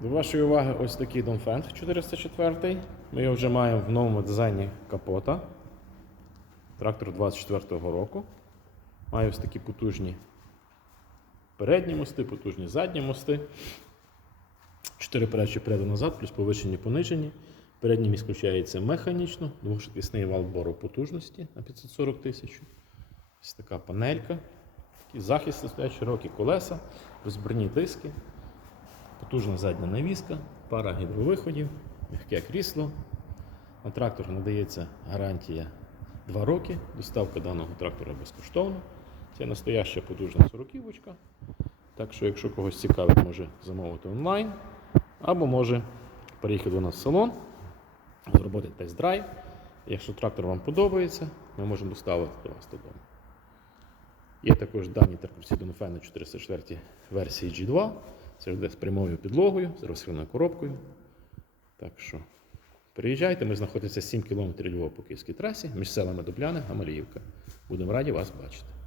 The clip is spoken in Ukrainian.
До вашої уваги ось такий Донфенг 404. Ми його вже маємо в новому дизайні капота. Трактор 24-го року. Має ось такі потужні передні мости, потужні задні мости. Чотири передачі переду назад, плюс повищені понижені. Передній міст включається механічно, двохшвидкісний вал бору потужності на 540 тисяч. Ось така панелька. Такі захисти стоять, широкі колеса, розбірні диски, потужна задня навіска, пара гідровиходів, м'яке крісло. На трактор надається гарантія 2 роки. Доставка даного трактора безкоштовна. Це настояща потужна сороківочка. Так що, якщо когось цікавить, може замовити онлайн або може приїхати до нас в салон, зробити тест-драйв. Якщо трактор вам подобається, ми можемо доставити до вас додому. Є також дані тракторці Донфена 404 версії G2. Це буде з прямою підлогою, з розхиленою коробкою. Так що приїжджайте, ми знаходимося 7 км Львова по київській трасі між селами Дубляни, Гамаліївка. Будемо раді вас бачити.